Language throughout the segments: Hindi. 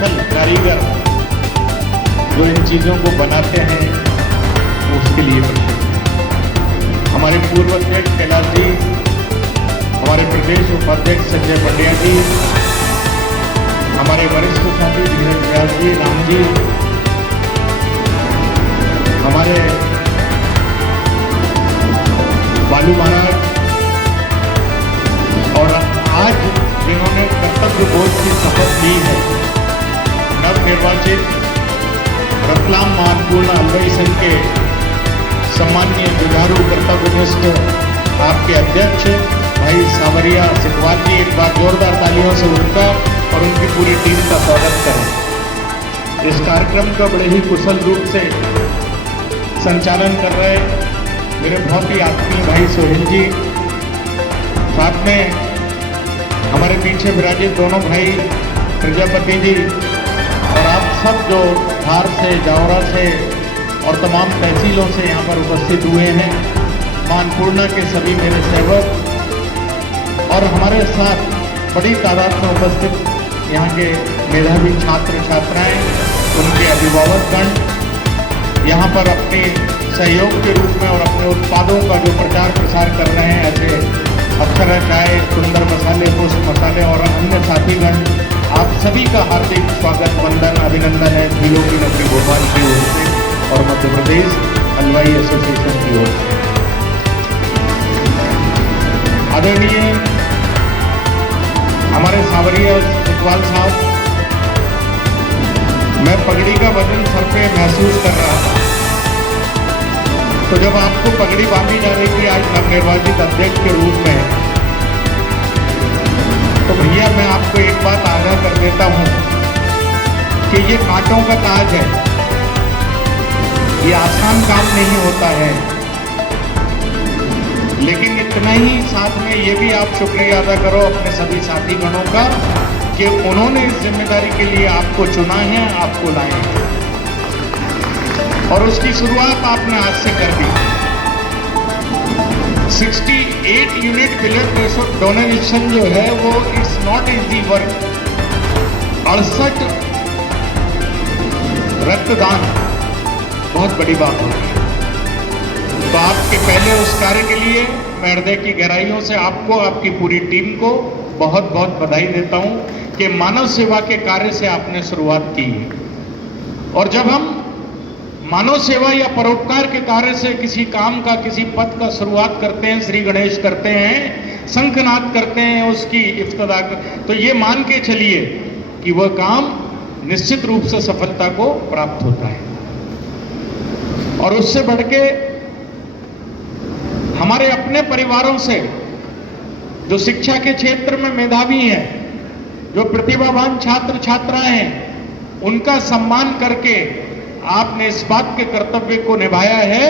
कुशल कारीगर जो इन चीज़ों को बनाते हैं उसके लिए प्रसिद्ध है। हमारे पूर्व अध्यक्ष कैलाश जी, हमारे प्रदेश उपाध्यक्ष संजय पंड्या जी, हमारे वरिष्ठ साथी धीरज व्यास जी, राम जी, हमारे बालू महाराज, और आज जिन्होंने कर्तव्य बोध की शपथ ली है, नवनिर्वाचित रतलाम अन्नपूर्णा अलवई संघ के सम्माननीय जुझारू कर्तव्यनिष्ठ आपके अध्यक्ष भाई सावरिया सिकवाल जी, एक बार जोरदार तालियों से उनका और उनकी पूरी टीम का स्वागत करें। इस कार्यक्रम का बड़े ही कुशल रूप से संचालन कर रहे मेरे बहुत ही आत्मीय भाई सोहेल जी, साथ में हमारे पीछे विराजित दोनों भाई प्रजापति जी, और आप सब जो धार से, जावरा से और तमाम तहसीलों से यहाँ पर उपस्थित हुए हैं, मां अन्नपूर्णा के सभी मेरे सेवक और हमारे साथ बड़ी तादाद में उपस्थित यहाँ के मेधावी छात्र छात्राएं, उनके अभिभावकगण यहाँ पर अपने सहयोग के रूप में और अपने उत्पादों का जो प्रचार प्रसार कर रहे हैं, ऐसे अक्षरा चाय, सुंदर मसाले, पुष्प मसाले और अन्य साथीगण, आप सभी का हार्दिक स्वागत, वंदन, अभिनंदन है झीलों की नगरी भोपाल की ओर से और मध्य प्रदेश हलवाई एसोसिएशन की ओर से। आदरणीय हमारे सावरिया सिकवाल साहब, मैं पगड़ी का वजन सर पे महसूस कर रहा था, तो जब आपको पगड़ी बांधी जा रही थी आज नवनिर्वाचित अध्यक्ष के रूप में, तो भैया मैं आपको एक बात आगाह कर देता हूं कि ये कांटों का ताज है, ये आसान काम नहीं होता है, लेकिन इतना ही साथ में ये भी आप शुक्रिया अदा करो अपने सभी साथी गणों का कि उन्होंने इस जिम्मेदारी के लिए आपको चुना है, आपको लाए हैं, और उसकी शुरुआत आपने आज से कर दी। 68 यूनिट ब्लड डोनेशन जो है वो इट्स नॉट इजी वर्क। 68 रक्तदान बहुत बड़ी बात होती है। तो आपके पहले उस कार्य के लिए मैं हृदय की गहराइयों से आपको, आपकी पूरी टीम को बहुत बहुत बधाई देता हूं कि मानव सेवा के कार्य से आपने शुरुआत की है। और जब हम मानव सेवा या परोपकार के कार्य से किसी काम का, किसी पद का शुरुआत करते हैं, श्री गणेश करते हैं, शंखनाद करते हैं, उसकी इफ्तिदा, तो ये मान के चलिए कि वह काम निश्चित रूप से सफलता को प्राप्त होता है। और उससे बढ़ के हमारे अपने परिवारों से जो शिक्षा के क्षेत्र में मेधावी हैं, जो प्रतिभावान छात्र छात्राएं हैं, उनका सम्मान करके आपने इस बात के कर्तव्य को निभाया है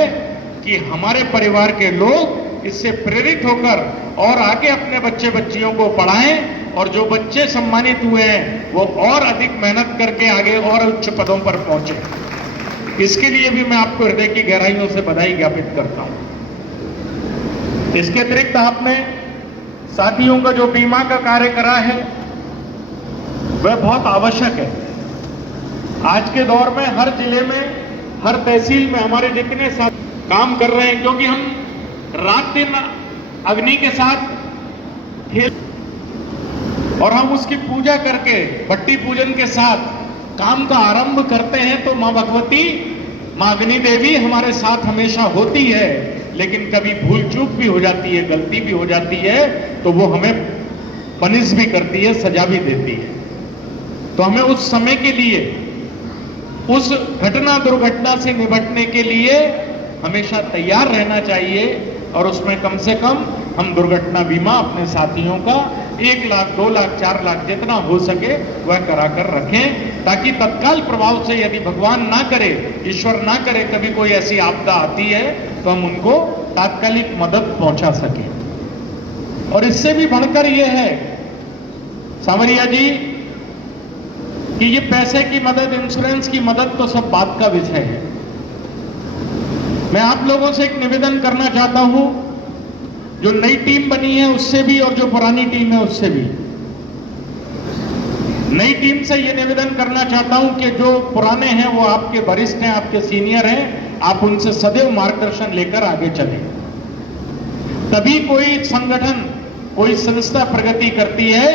कि हमारे परिवार के लोग इससे प्रेरित होकर और आगे अपने बच्चे बच्चियों को पढ़ाएं, और जो बच्चे सम्मानित हुए हैं वो और अधिक मेहनत करके आगे और उच्च पदों पर पहुंचे। इसके लिए भी मैं आपको हृदय की गहराइयों से बधाई ज्ञापित करता हूं। इसके अतिरिक्त आपने साथियों का जो बीमा का कार्य करा है वह बहुत आवश्यक है। आज के दौर में हर जिले में, हर तहसील में हमारे जितने साथी काम कर रहे हैं, क्योंकि हम रात दिन अग्नि के साथ खेल और हम उसकी पूजा करके भट्टी पूजन के साथ काम का आरंभ करते हैं, तो मां भगवती, मां अग्नि देवी हमारे साथ हमेशा होती है, लेकिन कभी भूल चूक भी हो जाती है, गलती भी हो जाती है, तो वो हमें पनिश भी करती है, सजा भी देती है। तो हमें उस समय के लिए, उस घटना दुर्घटना से निपटने के लिए हमेशा तैयार रहना चाहिए, और उसमें कम से कम हम दुर्घटना बीमा अपने साथियों का 1 लाख, 2 लाख, 4 लाख जितना हो सके वह कराकर रखें, ताकि तत्काल प्रभाव से, यदि भगवान ना करे, ईश्वर ना करे, कभी कोई ऐसी आपदा आती है तो हम उनको तात्कालिक मदद पहुंचा सके। और इससे भी बढ़कर यह है सावरिया जी कि ये पैसे की मदद, इंश्योरेंस की मदद तो सब बात का विषय है। मैं आप लोगों से एक निवेदन करना चाहता हूं, जो नई टीम बनी है उससे भी और जो पुरानी टीम है उससे भी, नई टीम से ये निवेदन करना चाहता हूं कि जो पुराने हैं वो आपके वरिष्ठ हैं, आपके सीनियर हैं, आप उनसे सदैव मार्गदर्शन लेकर आगे चलें। तभी कोई संगठन, कोई संस्था प्रगति करती है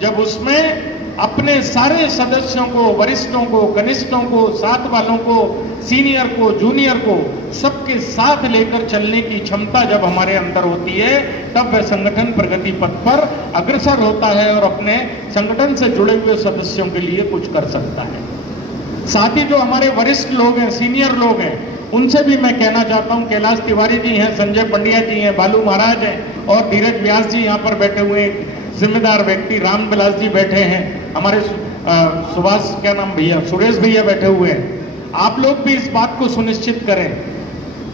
जब उसमें अपने सारे सदस्यों को, वरिष्ठों को, कनिष्ठों को, साथ वालों को, सीनियर को, जूनियर को, सबके साथ लेकर चलने की क्षमता जब हमारे अंदर होती है, तब वह संगठन प्रगति पथ पर अग्रसर होता है और अपने संगठन से जुड़े हुए सदस्यों के लिए कुछ कर सकता है। साथ ही जो हमारे वरिष्ठ लोग हैं, सीनियर लोग हैं, उनसे भी मैं कहना चाहता हूं, कैलाश तिवारी जी हैं, संजय पंड्या जी हैं, बालू महाराज हैं और धीरज व्यास जी यहां पर बैठे हुए हैं, जिम्मेदार व्यक्ति रामविलास जी बैठे हैं, हमारे सुभाष क्या नाम भैया, सुरेश भैया बैठे हुए हैं। आप लोग भी इस बात को सुनिश्चित करें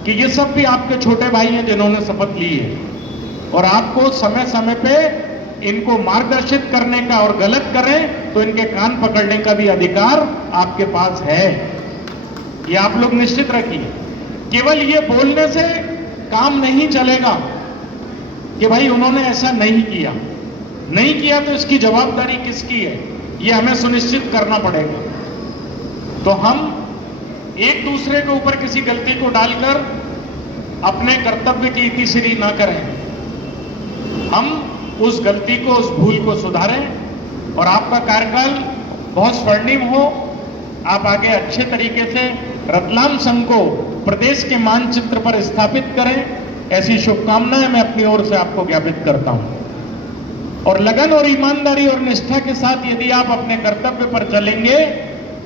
कि ये सब भी आपके छोटे भाई हैं जिन्होंने शपथ ली है और आपको समय समय पे इनको मार्गदर्शित करने का, और गलत करें तो इनके कान पकड़ने का भी अधिकार आपके पास है। ये आप लोग निश्चित रखिए। केवल ये बोलने से काम नहीं चलेगा कि भाई उन्होंने ऐसा नहीं किया तो इसकी जवाबदारी किसकी है, ये हमें सुनिश्चित करना पड़ेगा। तो हम एक दूसरे के ऊपर किसी गलती को डालकर अपने कर्तव्य की इतिश्री ना करें। हम उस गलती को, उस भूल को सुधारें और आपका कार्यकाल बहुत स्वर्णिम हो। आप आगे अच्छे तरीके से रतलाम संघ को प्रदेश के मानचित्र पर स्थापित करें, ऐसी शुभकामनाएं मैं अपनी ओर से आपको ज्ञापित करता हूं। और लगन और ईमानदारी और निष्ठा के साथ यदि आप अपने कर्तव्य पर चलेंगे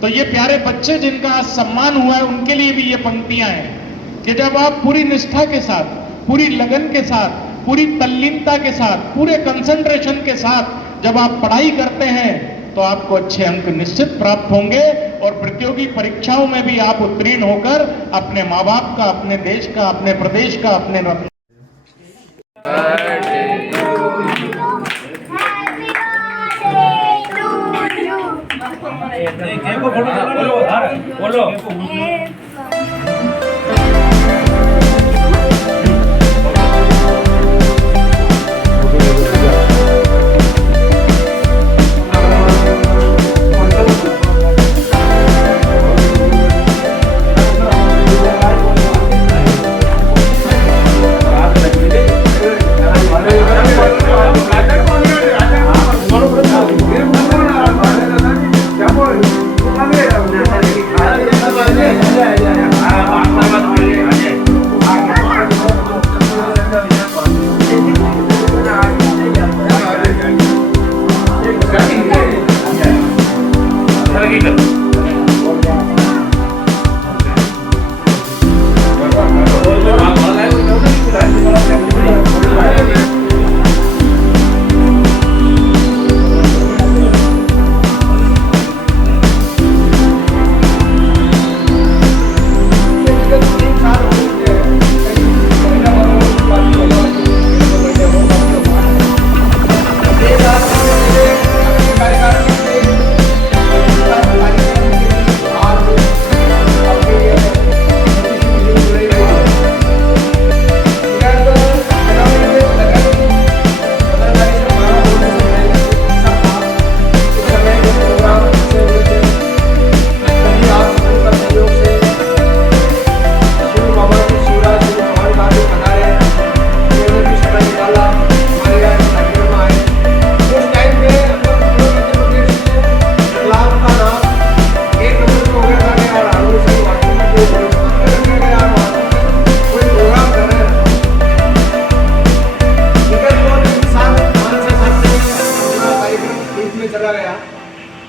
तो ये प्यारे बच्चे जिनका आज सम्मान हुआ है, उनके लिए भी ये पंक्तियां हैं कि जब आप पूरी निष्ठा के साथ, पूरी लगन के साथ, पूरी तल्लीनता के साथ, पूरे कंसंट्रेशन के साथ जब आप पढ़ाई करते हैं तो आपको अच्छे अंक निश्चित प्राप्त होंगे और प्रतियोगी परीक्षाओं में भी आप उत्तीर्ण होकर अपने माँ बाप का, अपने देश का, अपने प्रदेश का, अपने बोलो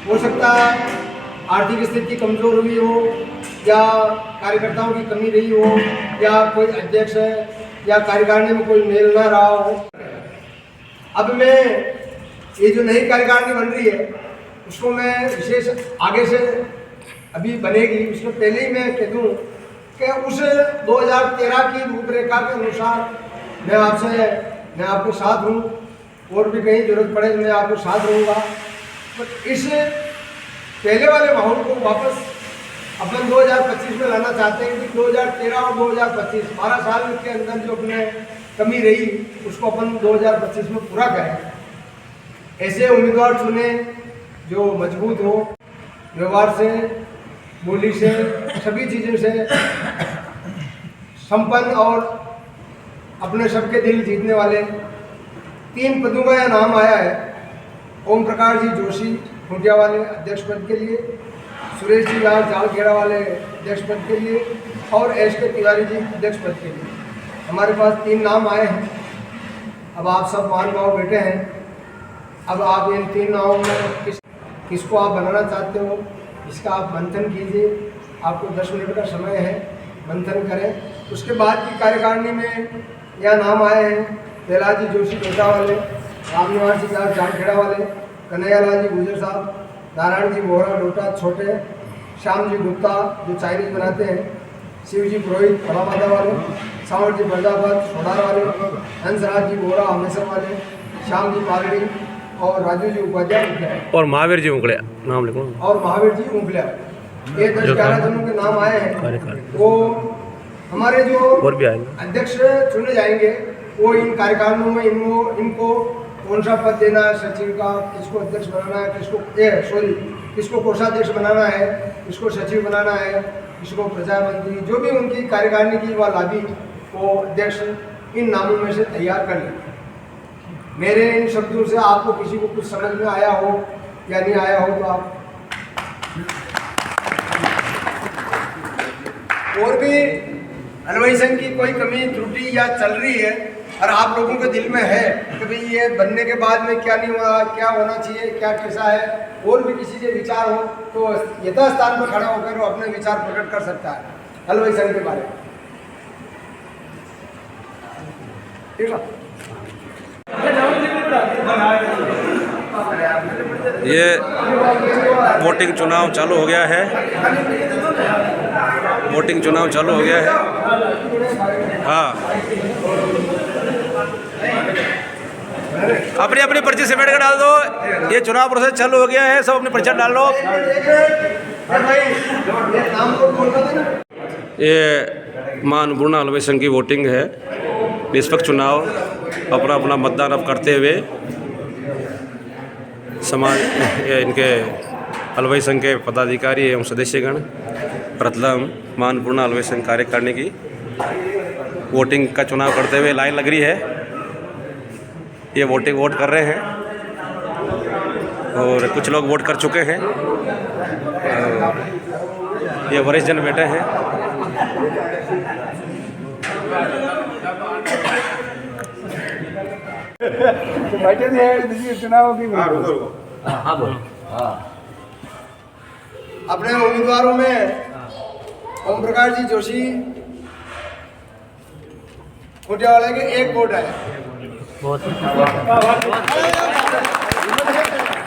हो सकता आर्थिक स्थिति कमजोर हुई हो या कार्यकर्ताओं की कमी रही हो या कोई अध्यक्ष है या कार्यकारिणी में कोई मेल ना रहा हो। अब मैं ये जो नई कार्यकारिणी बन रही है उसको मैं विशेष आगे से अभी बनेगी उसमें पहले ही मैं कह दूँ कि उस 2013 की रूपरेखा के अनुसार मैं आपके साथ हूँ और भी कहीं जरूरत पड़े मैं आपके साथ रहूँगा। तो इस पहले वाले माहौल को वापस अपन 2025 में लाना चाहते हैं कि 2013 और 2025 12 साल के अंदर जो अपने कमी रही उसको अपन 2025 में पूरा करें। ऐसे उम्मीदवार चुने जो मजबूत हो, व्यवहार से, बोली से, सभी चीज़ों से संपन्न और अपने सबके दिल जीतने वाले 3 पदों का यह नाम आया है। ओम प्रकाश जी जोशी खूंटिया वाले अध्यक्ष पद के लिए, सुरेश जी लाल जालखेड़ा वाले अध्यक्ष पद के लिए और एस.के. तिवारी जी अध्यक्ष पद के लिए। हमारे पास 3 नाम आए हैं। अब आप सब महानुभाव बैठे हैं। अब आप इन 3 नामों में किसको आप बनाना चाहते हो, इसका आप मंथन कीजिए। आपको 10 मिनट का समय है, मंथन करें। उसके बाद की कार्यकारिणी में यह नाम आए हैं प्रहलाद जी जोशी कोटा वाले, रामनिवास जी जालखेड़ा वाले, कन्हैयालाल जी गुजर साहब, नारायण जी बोहरा डोटा छोटे, श्याम जी गुप्ता जो चाइनीज बनाते हैं, शिव जी पुरोहित फलाबादा वाले, सावर जी बर्दाबाद सोनार वाले, हंसराज जी बोहरा हमेसर वाले, श्याम जी पालड़ी और राजू जी उपाध्याय और महावीर जी उंगलिया नाम लिखो, और महावीर जी उंगलिया। ये 10-11 जनों के नाम आए हैं। वो हमारे जो और भी आएंगे अध्यक्ष चुने जाएंगे, वो इन कार्यकारिणियों में इनको कौन सा पद देना है, सचिव का किसको अध्यक्ष बनाना है, किसको कोषाध्यक्ष बनाना है, किसको सचिव बनाना है, किसको प्रधानमंत्री, जो भी उनकी कार्यकारिणी की वह लाभी वो अध्यक्ष इन नामों में से तैयार कर लें। मेरे इन शब्दों से आपको किसी को कुछ समझ में आया हो या नहीं आया हो तो आप और भी हलवाई संघ की कोई कमी त्रुटि या चल रही है और आप लोगों के दिल में है कि भाई ये बनने के बाद में क्या नहीं हुआ, क्या होना चाहिए, क्या कैसा है, और भी किसी से विचार हो तो यथास्थान पर खड़ा होकर वो अपने विचार प्रकट कर सकता है हलवाई संघ के बारे में। ठीक है। ये वोटिंग चुनाव चालू हो गया है, वोटिंग चुनाव चालू हो गया है। हाँ, अपनी अपनी पर्ची समेट कर डाल दो। ये चुनाव प्रोसेस चालू हो गया है, सब अपनी पर्ची डाल लो। ये अन्नपूर्णा हलवाई संघ की वोटिंग है। निष्पक्ष चुनाव अपना अपना मतदान अब करते हुए समाज इनके हलवाई संघ के पदाधिकारी एवं सदस्यगण प्रथम अन्नपूर्णा हलवाई संघ कार्यकारिणी की वोटिंग का चुनाव करते हुए लाइन लग रही है। ये वोट कर रहे हैं और कुछ लोग वोट कर चुके हैं। ये वरिष्ठ जन बैठे हैं। तो बैठे थे चुनाव की अपने उम्मीदवारों में ओम प्रकाश जी जोशी खूंटियावाला के 1 वोट है।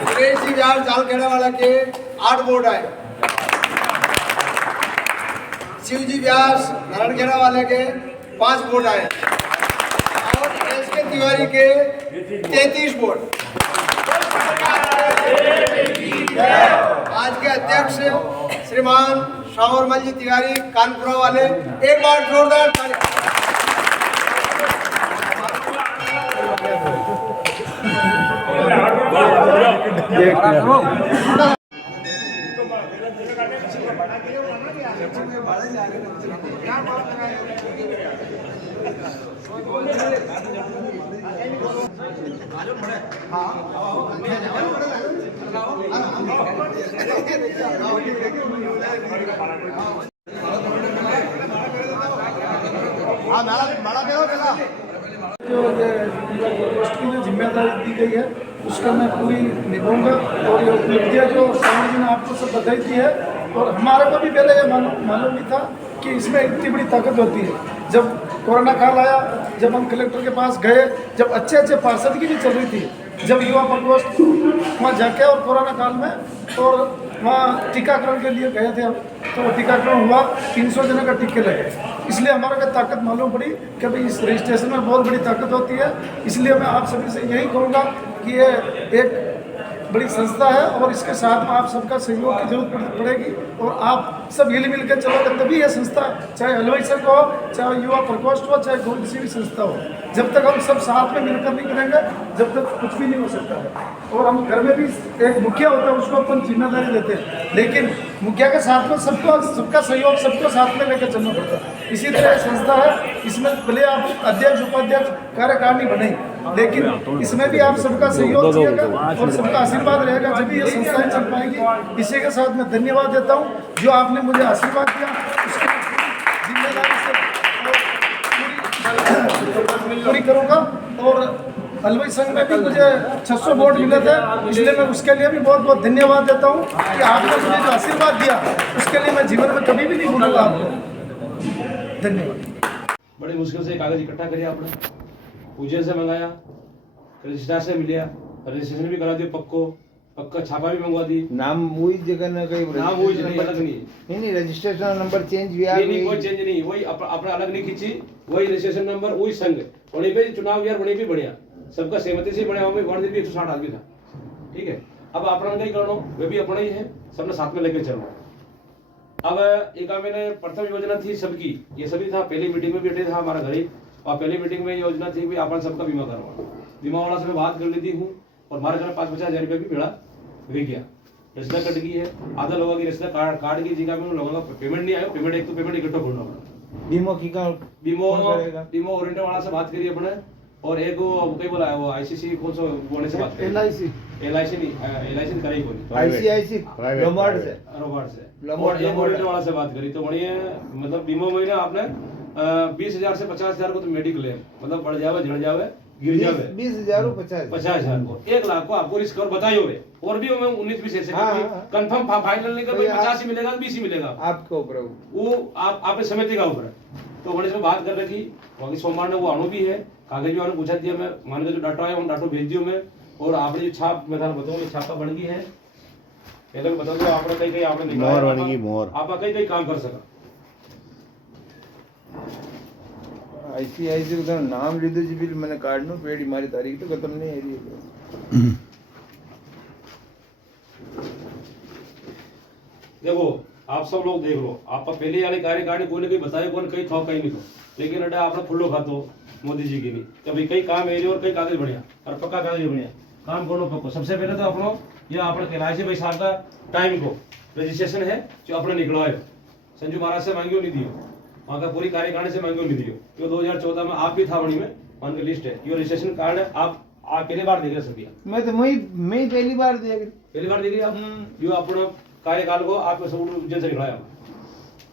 सुरेश जी जालखेड़ा वाला के 8 वोट आए। शिव जी व्यास नारायणखेड़ा वाले के 5 वोट आए और एस.के. तिवारी के 33 वोट। आज के अध्यक्ष श्रीमान शावरमल जी तिवारी कानपुरा वाले, एक बार जोरदार ताली। जो पोस्ट की जो जिम्मेदारी दी गई है उसका मैं पूरी निभाऊंगा और ये उपलब्धियाँ जो समाज ने आपको सब बताई थी है और हमारे को भी पहले ये मालूम भी था कि इसमें इतनी बड़ी ताकत होती है। जब कोरोना काल आया, जब हम कलेक्टर के पास गए, जब अच्छे पार्षद की भी चल रही थी, जब युवा प्रकोष्ठ वहाँ जाके और कोरोना काल में और वहाँ टीकाकरण के लिए गए थे हम, तो वो टीकाकरण हुआ, 300 जनों का टीके लगे। इसलिए हमारे को ताकत मालूम पड़ी कि भाई इस रजिस्ट्रेशन में बहुत बड़ी ताकत होती है। इसलिए मैं आप सभी से यही कहूँगा कि ये एक बड़ी संस्था है और इसके साथ में आप सबका सहयोग की जरूरत पड़ेगी और आप सब हिल मिल के चलोगे तभी ये संस्था, चाहे हलवाई संघ हो, चाहे युवा प्रकोष्ठ हो, चाहे किसी भी संस्था हो, जब तक हम सब साथ में मिलकर नहीं करेंगे जब तक कुछ भी नहीं हो सकता है। और हम घर में भी एक मुखिया होता है उसको अपन जिम्मेदारी देते हैं, लेकिन मुखिया के साथ में सबका सहयोग सबको साथ में लेकर चलना पड़ता है। इसी तरह संस्था है, इसमें भले आप अध्यक्ष उपाध्यक्ष कार्यकारिणी बने, लेकिन इसमें भी आप सबका सहयोग चाहिएगा और सबका आशीर्वाद रहेगा जब ये संस्थाएं चल पाएगी। इसी के साथ मैं धन्यवाद देता हूँ जो आपने मुझे आशीर्वाद दिया, उसकी जिम्मेदारी से पूरी करूँगा। और हलवाई संघ में भी मुझे 600 वोट मिले थे, इसलिए मैं उसके लिए भी बहुत बहुत धन्यवाद देता हूँ कि आपने मुझे जो आशीर्वाद दिया उसके लिए मैं जीवन में कभी भी नहीं भूलूंगा आपको। धन्यवाद। बड़ी मुश्किल से कागज इकट्ठा करे आपने, पूजे से मंगाया, रजिस्ट्रार से मिलिया, रजिस्ट्रेशन भी करा दिया, पक्का छापा भी मंगवा दी। नाम वही जगह ना कहीं नाम वही जगह अलग नहीं नहीं रजिस्ट्रेशन नंबर चेंज हुआ नहीं, कोई चेंज नहीं, वही अपना अलग नहीं खींची, वही रजिस्ट्रेशन नंबर वही संघ वहीं पे चुनाव यार वहीं पे बढ़िया सबका सहमति से बढ़िया हुआ। वार्ड भी 160 आदमी था, ठीक है। अब अपना नहीं करना, वे भी अपना ही है, सबने साथ में लेकर चलना। अब एक मैंने प्रथम योजना थी सबकी, ये सभी था, पहली मीटिंग में बैठे था हमारा घर ही, और पहली मीटिंग में योजना थी कि अपन सबका बीमा करवाओ। बीमा वाला से मैं बात कर लेती हूँ और हमारे घर 5-50 हजार रुपये भी मेरा बिक गया, रसीदा कट गई है, आधा लोगों की रसीदा कार्ड की जगह में लोगों का पेमेंट नहीं आया, पेमेंट एक तो पेमेंट इकट्ठा करना पड़ा। बीमो की का बीमो ओरिएंटेड वाला से बात करी अपने, और एक वो कई बोला है वो आईसीसी कौन सा बोलने से बात करी, LIC नहीं, एलआईसी कराई कोई आईसीआईसी लोमार्ड से और एक ओरिएंटेड वाला से बात करी तो बढ़िया, मतलब बीमो में ना आपने 20,000 से 50,000 को तो मेडिकल है, मतलब बढ़ जावे, झड़ जावे, गिर जावे 20,000 को 50,000 को 1 लाख को आपको रिस्क और बताइयो वे, और भी मैं 19-20 ऐसे कंफर्म फाइनल नहीं कर भाई 50 ही मिलेगा 20 ही मिलेगा आपके ऊपर, वो आपने समिति का ऊपर है। तो मैंने इसमें बात कर रखी, बाकी सोमवार ने वो अणु भी है, कागज भी पूछा दिया, मैं मान के जो डाटा है उन डाटो भेज दियो मैं, और आपने जो छाप मैं बताऊँ छापा बन गई है, पहले बता दो आपने कहीं आपने निकाला, आप कहीं काम कर सका। आईसीआईसी का नाम लीधो जी बिल मैंने कार्ड नो पेड़ी मारी तारीख तो खत्म नहीं है रही। देखो आप सब लोग देख लो, आप पहले वाले कार्यकारिणी कोई ने कोई बताए कौन कहीं थोक कहीं नहीं तो, लेकिन अड्डा आपने फुल्लो खातो मोदी जी की नहीं, कभी कई काम है और कई कागज बढ़िया और पक्का कागज बढ़िया काम करो पक्को। सबसे पहले तो अपनो ये अपने कैलाश भाई साहब का टाइम को रजिस्ट्रेशन है जो अपने निकलवा है, संजू महाराज से मांगियो नहीं दियो, वहाँ का पूरी कार्यकारिणी से मांगियो नहीं दियो, जो 2014 में आप भी था वहीं में वहाँ की लिस्ट है, ये रजिस्ट्रेशन कार्ड है, आप पहली बार देख रहे सभी, मैं तो मैं पहली बार देखी आप यो अपना कार्यकाल को आप उज्जैन से निकलाया,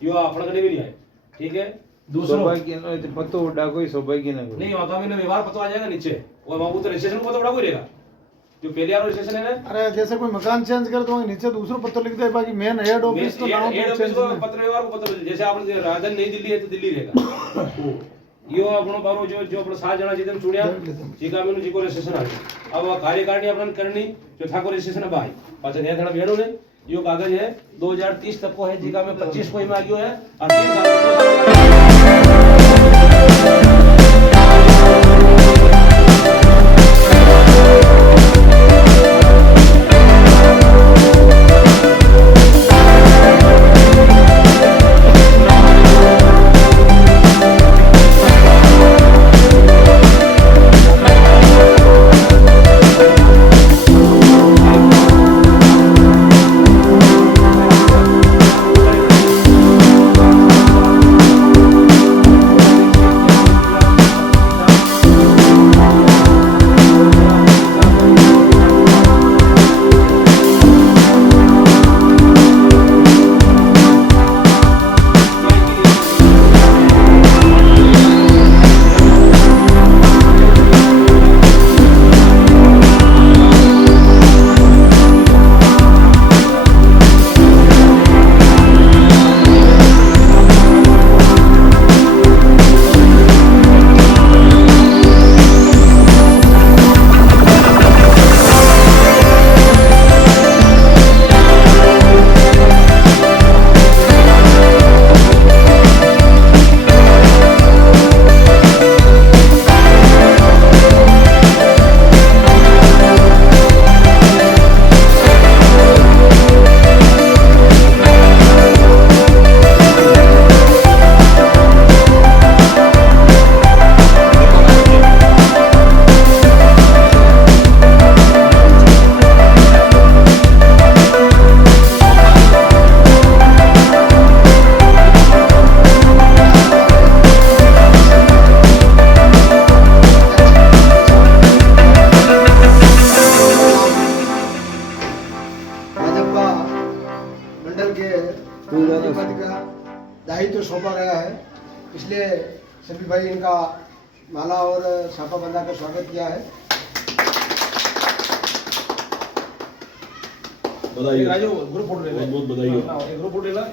यो अपना कभी भी नहीं आए, ठीक है। दूसरा पतो उड़ा कोई सौभाग्य नहीं होता, मैंने व्यवहार पता आ जाएगा नीचे, और वहाँ तो रजिस्ट्रेशन को पता उड़ा कोई रहेगा जो पहले यार रजिस्ट्रेशन है ना। अरे जैसे कोई मकान चेंज कर तो नीचे दूसरा पत्र लिख दे, बाकी मेन हेड ऑफिस तो नाम चेंज को पत्र व्यवहार को पत्र, जैसे आपने राजधानी नई दिल्ली है तो दिल्ली रहेगा यो अपनो बारो जो अपने 7 जना जितने चुनिया जीका में जी को रजिस्ट्रेशन आ गया। अब कार्यकारिणी अपन करनी जो था को रजिस्ट्रेशन अब आई पाछे नया थोड़ा भेड़ो ने यो कागज है 2030 तक को है, जीका में 25 को ही में आ गयो है और 3 साल दायित्व सौंपा गया है, इसलिए सभी भाई इनका माला और छापा बंधा कर स्वागत किया है। बधाई राजू ग्रुप फोटो ले, बहुत बधाई हो, ग्रुप फोटो ले ला।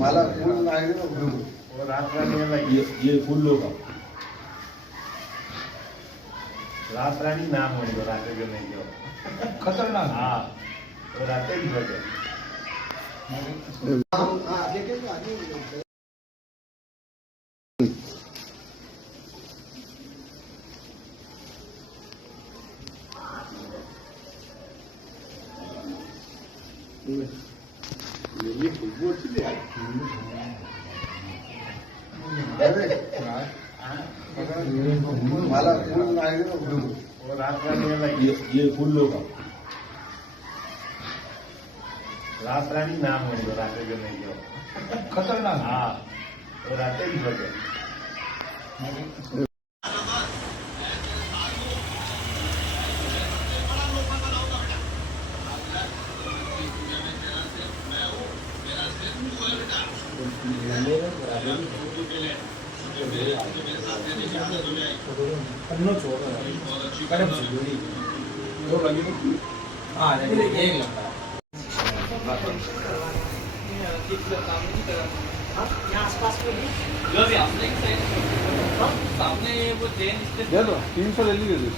माला ये फूल लो का रात रानी नाम हो गया रात के नहीं जो खतरनाक। हाँ तो रात ही हो गया माला वो रात रानी ये फूल लो का रात रानी नाम हो गया रात के नहीं जो खतरनाक। हाँ तो रात ही हो गया दे दो 300 ले लीजिए।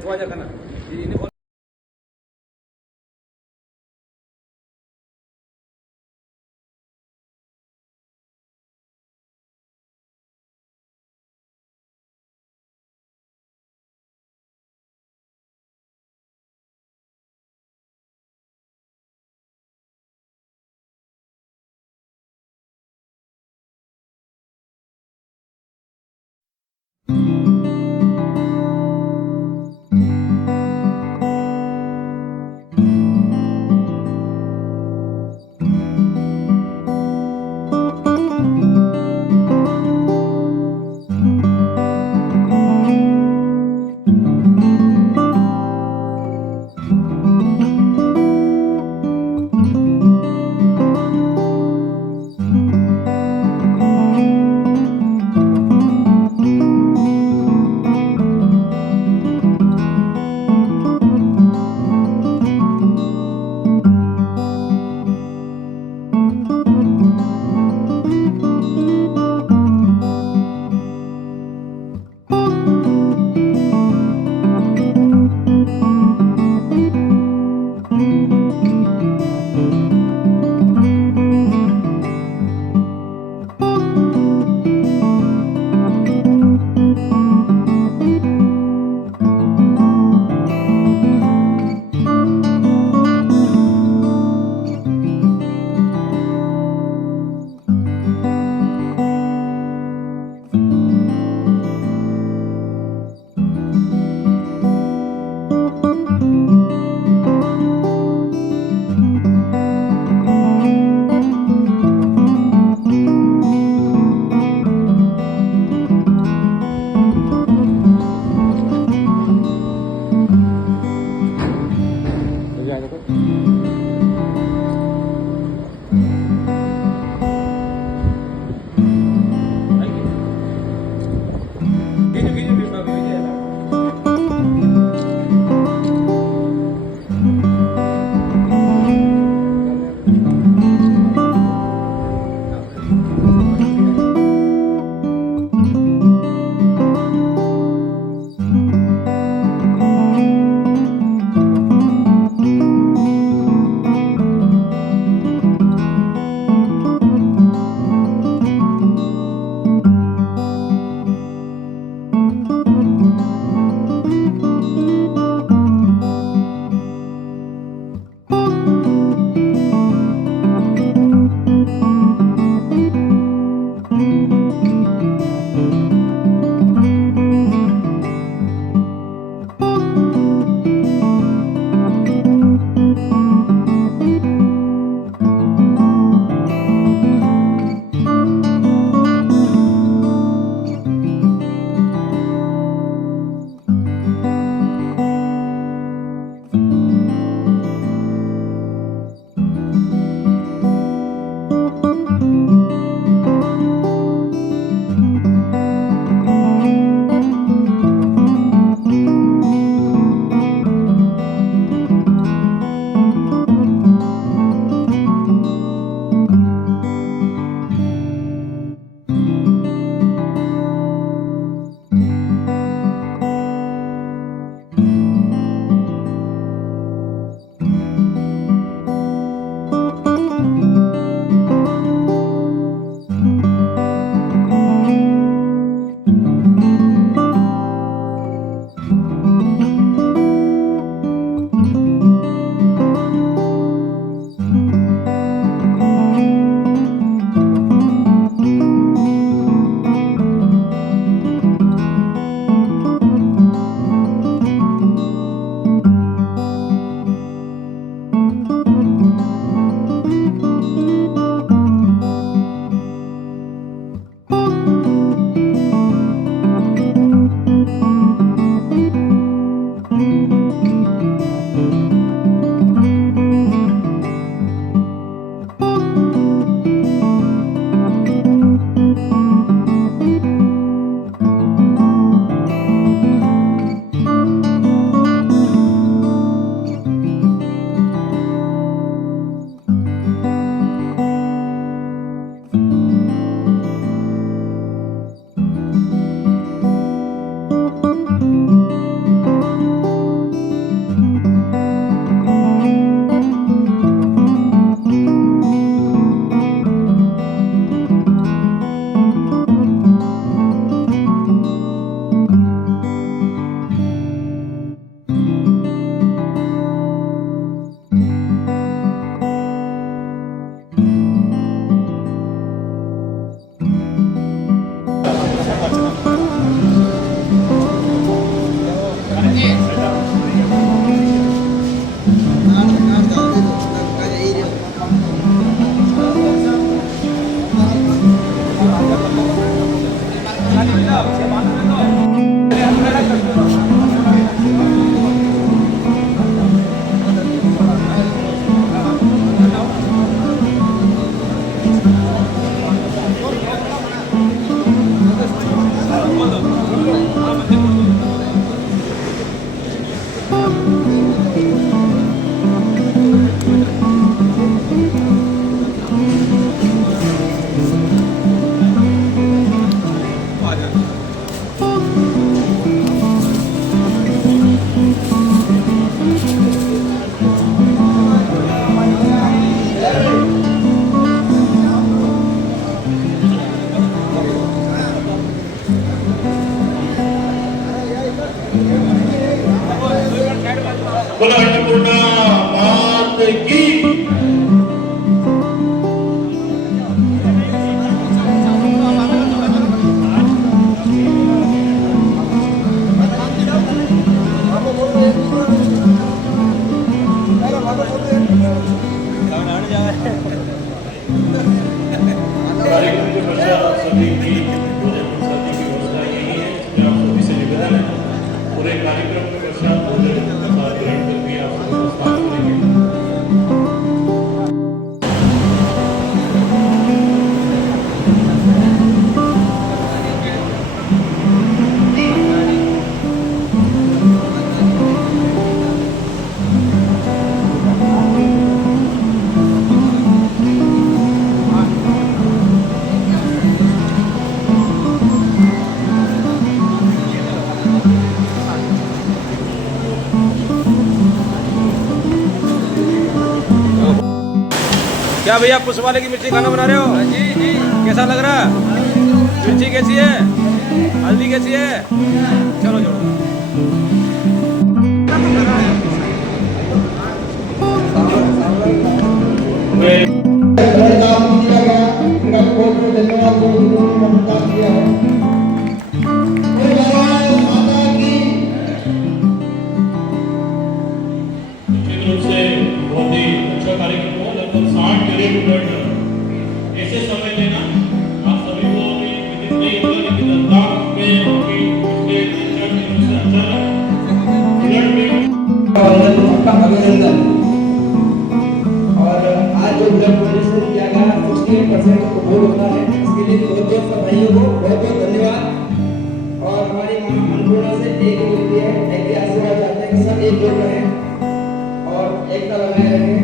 अथवा करना प्रसादी की भोजन प्रसादी की व्यवस्था यही है, इसमें आप सभी से निवेदन है पूरे कार्यक्रम के पश्चात भोजन प्रसाद ग्रहण करके आप सभी प्रस्थान करेंगे। क्या भैया पुष्पाले की मिर्ची खाना बना रहे हो? जी जी। कैसा लग रहा है? मिर्ची कैसी है? हल्दी कैसी है? चलो चलो। निश्चित रूप से बहुत ही अच्छा कार्यक्रम हो, लगभग 60 किलोमीटर ऐसे समय लेना आप सभी को भी विदित नहीं होगा, लेकिन लद्दाख में उनकी पिछले 3-4 दिनों से अचानक फ्लड में आपका अभिनंदन। और आज जो ब्लड डोनेशन किया गया 68% उपभोग होता है, इसके लिए बहुत सब भाइयों को बहुत बहुत धन्यवाद। और हमारी मां अन्नपूर्णा से एक मिलती है, एक आशीर्वाद चाहते हैं कि सब एकजुट रहें और एकता बनाए रखें।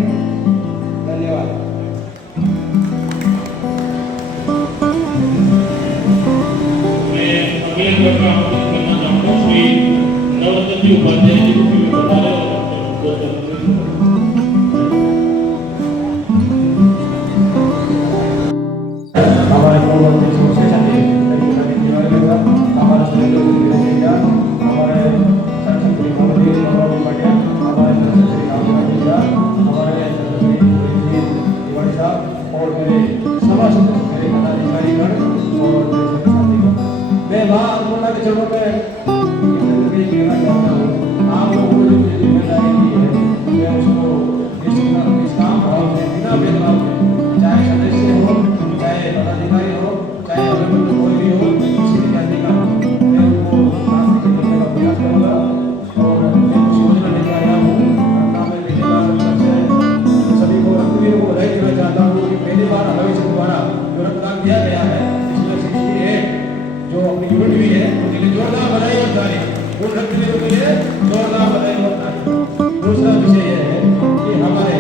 धन्यवाद। मैं अगले वर्ग का आमंत्रण करना चाहूँगा श्री नवरत्न जी उपाध्याय जी को भी बता रहे हमारे पूर्ववर्ती स्टेशन हमारे सुरेंद्र हमारे सरस्वती मंदिर हमारे हमारे साहब और मेरे समस्त मेरे पदाधिकारीगण और मेरे सभी साथीगण, मैं मां अन्नपूर्णा के चरणों में कहना चाहता हूँ, आप लोगों को जो जिम्मेदारी दी है मैं उसको निष्काम भाव से बिना भेदभाव के, चाहे सदस्य हो चाहे पदाधिकारी हो चाहे अभिभावक कोई भी हो, किसी भी जाति का मैं उनको शांति के देने का प्रयास करूँगा। और मैं कुछ योजना लेके आया हूँ रत्ना में लेने का सबसे सभी को रक्तवीरों को बधाई देना चाहता हूँ कि पहली बार हमें द्वारा जो रक्तदान दिया गया है इसमें 68 जो अपनी यूनिट भी है उनके लिए जोरदार बधाई और तारीफ। उन रक्तवीरों के लिए जोरदार बधाई और तारीफ। दूसरा विषय यह है कि हमारे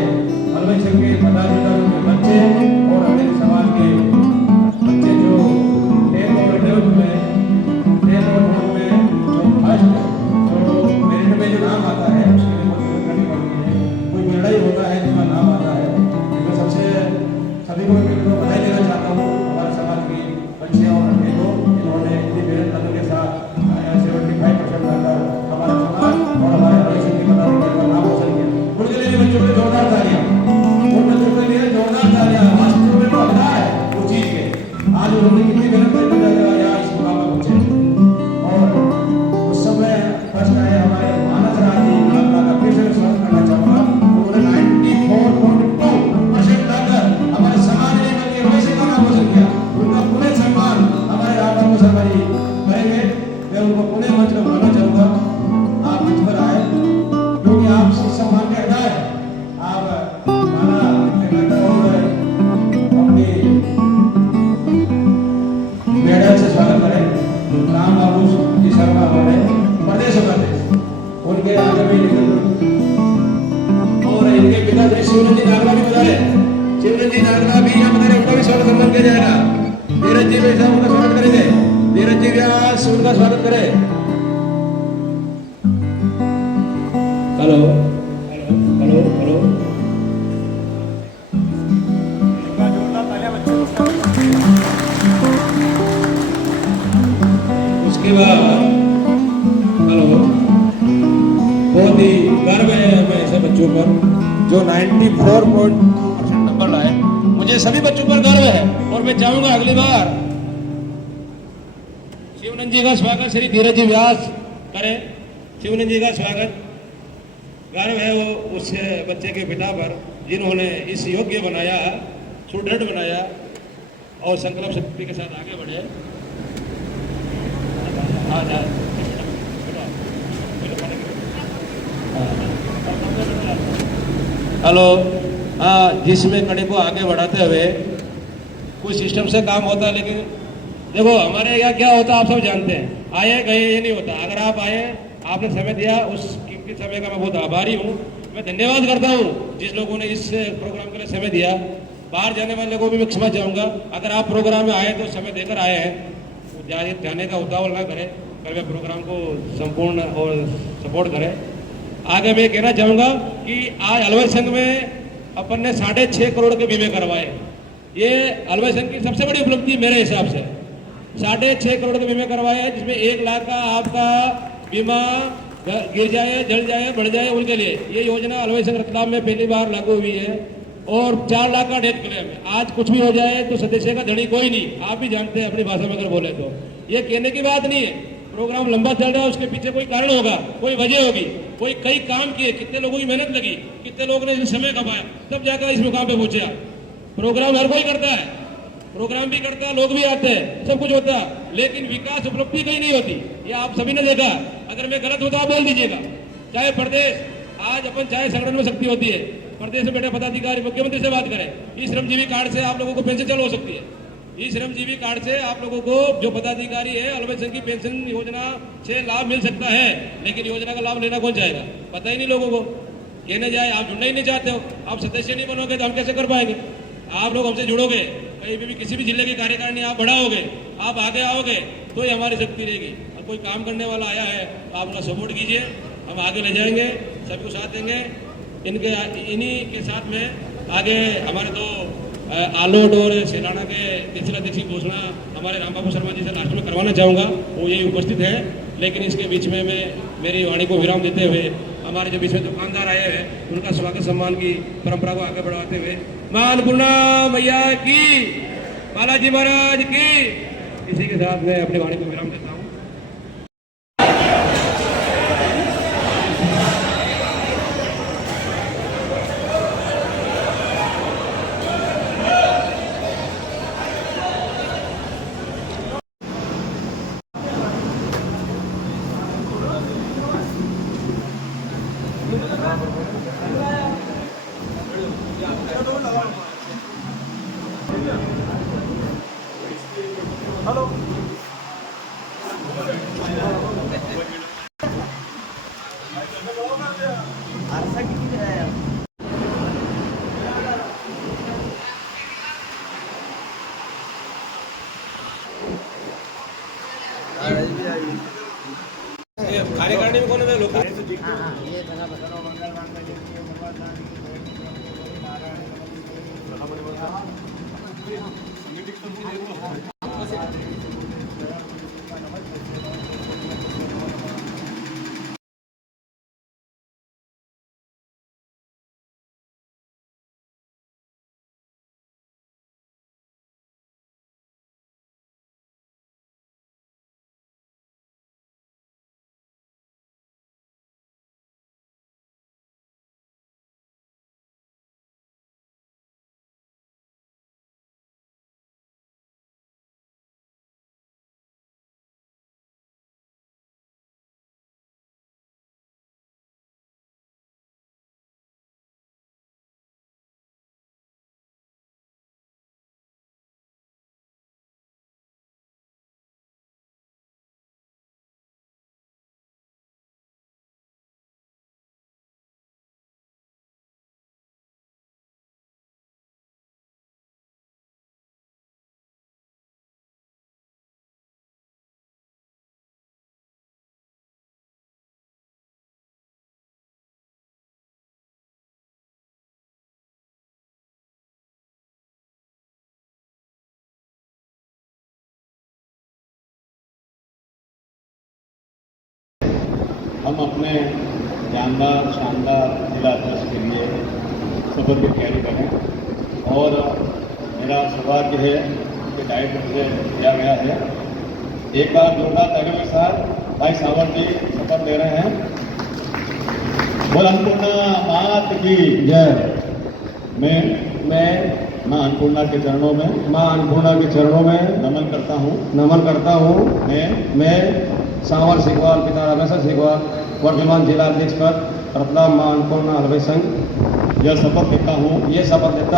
हलवाई संघ के पदाधिकारियों के बच्चे और हमारे समाज के बच्चे जो 10 और 12 में जो फर्स्ट जो मेरिट में जो नाम आता है उसके लिए बहुत मेहनत करनी पड़ती है। कोई निर्णय होता है जिसका नाम आता है, मैं सबसे सभी को बधाई देना चाहता हूँ। हमारे समाज की बच्चे और लड़के को इन्होंने इतनी मेहनत करने के साथ 75% लाकर हमारा समाज और हमारे हलवाई संघ के पदाधिकारियों का नाम रोशन किया। उनके लिए बच्चों को जोरदार तालियां, उन बच्चों के लिए जोरदार तालियां। वास्तव में तो अदा है उस चीज के, आज उन्होंने कितनी मेहनत करके यहाँ इस मुकाम पर पहुंचे। और उस समय फर्स्ट आए हमारे मानस राज जी, का फिर से स्वागत करना चाहूंगा। उन्होंने 94.2% लाकर हमारे समाज ने बल्कि हलवाई संघ का नाम रोशन किया। उनका पूरे सम्मान हमारे राज बाबू शर्मा जी करेंगे। मैं उनको पूरे मंच में बुलाना चाहूंगा, आप मंच पर आए क्योंकि आप सम्मान के हकदार हैं। आप माला और अपनी मेडल से स्वागत करें। राम बाबू जी शर्मा हमारे प्रदेश उपाध्यक्ष, उनके आगे भी और इनके पिता श्री शिवनंद जी नागरा भी बता रहे। शिवनंद जी नागरा भी यहाँ बता रहे, उनका भी स्वागत सम्मान किया जाएगा। धीरज जी भी उनका स्वागत करेंगे। धीरज जी व्यास उनका स्वागत करें। हेलो हेलो हेलो उसके बाद हेलो, बहुत ही गर्व है हमें ऐसे बच्चों पर जो 94.2% नंबर लाए। मुझे सभी बच्चों पर गर्व है और मैं चाहूंगा अगली बार शिवनंद जी का स्वागत श्री धीरज जी व्यास करें। शिवनंद जी का स्वागत। गर्व है वो उस बच्चे के पिता पर जिन्होंने इस योग्य बनाया, सुदृढ़ बनाया और संकल्प शक्ति के साथ आगे बढ़े। हेलो, जिसमें कड़ी को आगे बढ़ाते हुए कुछ सिस्टम से काम होता है, लेकिन देखो हमारे यहाँ क्या होता है आप सब जानते हैं, आए गए ये नहीं होता। अगर आप आए, आपने समय दिया, उस कीमती समय का मैं बहुत आभारी हूँ। मैं धन्यवाद करता हूँ जिस लोगों ने इस प्रोग्राम के लिए समय दिया। बाहर जाने वाले को भी मैं क्षमा चाहूँगा, अगर आप प्रोग्राम में आए तो समय देकर आए हैं, तो जाने का उतावल ना करें, कृपया प्रोग्राम को संपूर्ण और सपोर्ट करें। आगे मैं कहना चाहूँगा कि आज हलवाई संघ में अपन ने 6.5 करोड़ के बीमे करवाए। ये हलवाई संघ की सबसे बड़ी उपलब्धि मेरे हिसाब से। 6.5 करोड़ के बीमे करवाए हैं, जिसमें 1 लाख का आपका बीमा गिर जाए, जल जाए, बढ़ जाए उनके लिए। ये योजना हलवाई संघ रतलाम में पहली बार लागू हुई है। और 4 लाख का डेथ क्लेम है। आज कुछ भी हो जाए तो सदस्य का धनी कोई नहीं, आप भी जानते हैं अपनी भाषा में अगर बोले तो। ये कहने की बात नहीं है, प्रोग्राम लंबा चल रहा है, उसके पीछे कोई कारण होगा, कोई वजह होगी, कोई कई काम किए, कितने लोगों की मेहनत लगी, कितने लोगों ने समय कमाया, तब जाकर इस मुकाम पे पहुंचा। प्रोग्राम हर कोई करता है, प्रोग्राम भी करता है, लोग भी आते हैं, सब कुछ होता है, लेकिन विकास उपलब्धि कहीं नहीं होती। ये आप सभी ने देखा। अगर मैं गलत होता बोल दीजिएगा। चाहे प्रदेश, आज अपन चाहे संगठन में शक्ति होती है, प्रदेश में बैठे पदाधिकारी मुख्यमंत्री से बात करें, ई श्रमजीवी कार्ड से आप लोगों को पेंशन चालू हो सकती है। ई श्रमजीवी कार्ड से आप लोगों को जो पदाधिकारी है, हलवाई संघ की पेंशन योजना से लाभ मिल सकता है, लेकिन योजना का लाभ लेना कौन चाहेगा? पता ही नहीं लोगों को। कहने जाए आप जुड़ना ही नहीं चाहते हो, आप सदस्य नहीं बनोगे तो हम कैसे कर पाएंगे? आप लोग हमसे जुड़ोगे, कहीं भी किसी भी जिले की कार्यकारिणी आप बढ़ाओगे, आप आगे आओगे तो ही हमारी शक्ति रहेगी। और कोई काम करने वाला आया है तो आप उनका सपोर्ट कीजिए, हम आगे ले जाएंगे, सबको साथ देंगे। इन्हीं के साथ में आगे हमारे तो आलोट और सेलाना के तीसरा अध्यक्ष की घोषणा हमारे राम बाबू शर्मा जी से लास्ट में करवाना चाहूँगा, वो यही उपस्थित है। लेकिन इसके बीच में मैं मेरी वाणी को विराम देते हुए हमारे जो बीच में दुकानदार आए हैं उनका स्वागत सम्मान की परंपरा को आगे बढ़ाते हुए मां अन्नपूर्णा मैया की, बालाजी महाराज की, इसी के साथ मैं अपनी वाणी को विराम देता हूँ। कार्यकारिणी में कौन है लोग? हम अपने जानदार शानदार जिला अध्यक्ष के लिए शपथ की तैयारी करें और मेरा सौभाग्य है कि दायित्व मुझे दिया गया है। एक बार जोरदार तालियों के साथ भाई सावंत जी शपथ ले रहे हैं। बोल अन्नपूर्णा मात की जय। मैं मां अन्नपूर्णा के चरणों में मां अन्नपूर्णा के चरणों में नमन करता हूँ। मैं सांवर सीखवाल पिता रामेश्वर सीखवाल वर्तमान जिला अध्यक्ष पद रतलाम मां अन्नपूर्णा हलवाई संघ यह शपथ लेता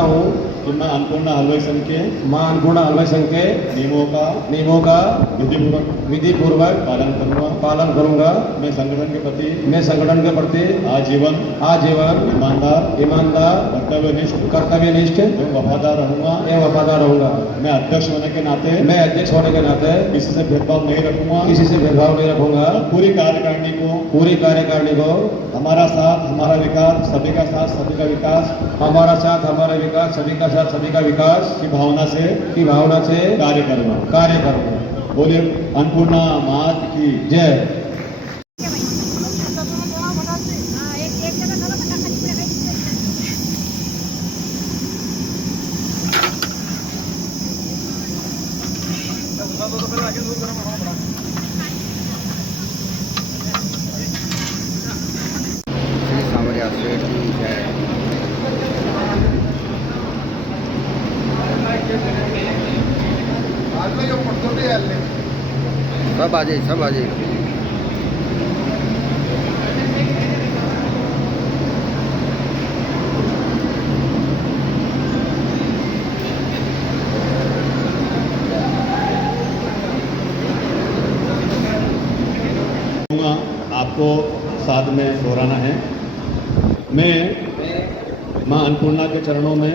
हूँ कि मैं अन्नपूर्णा हलवाई संघ के मां अन्नपूर्णा हलवाई संघ के नियमों का विधिपूर्वक पालन करूंगा। मैं संगठन के प्रति आजीवन ईमानदार कर्तव्यनिष्ठ एवं वफादार रहूंगा। मैं अध्यक्ष होने के नाते किसी से भेदभाव नहीं रखूंगा। पूरी कार्यकारिणी को हमारा साथ हमारा विकास, सभी का साथ सभी का विकास, हमारा साथ हमारा विकास, सभी का साथ सभी का विकास की भावना से कार्य करूंगा। बोलिए अन्नपूर्णा मात की जय। सब आ जाइए। आपको साथ में दोहराना है। मैं मां अन्नपूर्णा के चरणों में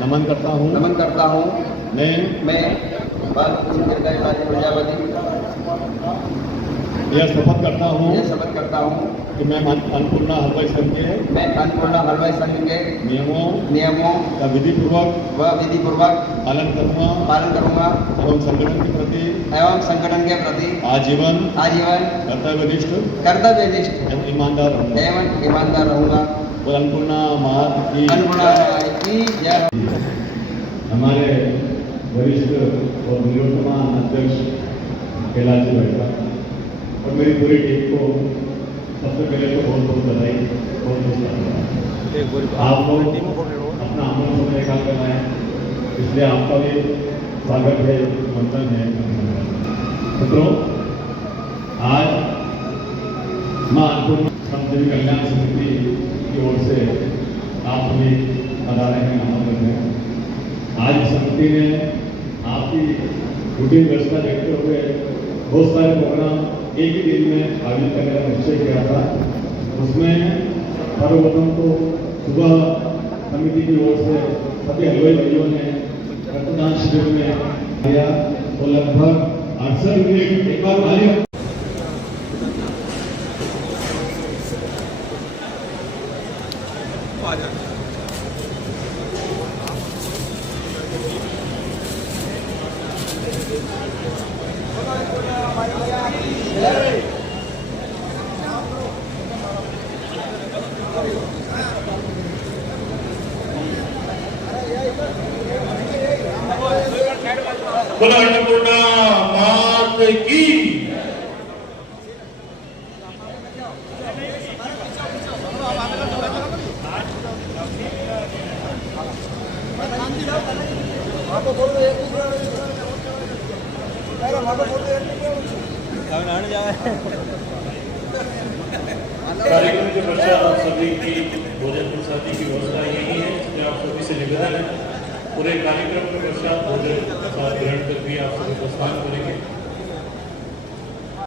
नमन करता हूँ। मैं यह शपथ करता हूँ कि मैं अन्नपूर्णा हलवाई संघ के नियमों का विधिपूर्वक पालन करूंगा एवं संगठन के प्रति आजीवन कर्तव्यनिष्ठ एवं ईमानदार रहूंगा। और अन्नपूर्णा मात की जय। हमारे वरिष्ठ और निवर्तमान अध्यक्ष कैलाश जी भाई साहब और मेरी पूरी टीम को सबसे पहले तो बहुत बहुत बधाई, बहुत धन्यवाद। आप लोग अपना अमल समय काम कर रहे हैं, इसलिए आपका भी स्वागत है, मंथन है। मित्रों, आज मां अन्नपूर्णा समाज कल्याण समिति की ओर से आप सभी पधारे हैं, आमंत्रित हैं। आज समिति ने आपकी रूटीन व्यवस्था देखते हुए बहुत सारे प्रोग्राम एक ही दिन में आयोजित करने का निश्चय किया था। उसमें सर्वप्रथम तो सुबह समिति की ओर से सभी हलवाई भाइयों ने रक्तदान शिविर में किया तो लगभग 68 मिनट एक बार भाई बोला अन्नपूर्णा मात की। कार्यक्रम के पश्चात सभी की भोजन प्रसादी की व्यवस्था यही है कि आप सभी से निवेदन है पूरे कार्यक्रम के पश्चात भोजन प्रसाद ग्रहण कर भी आप सभी प्रस्थान करेंगे।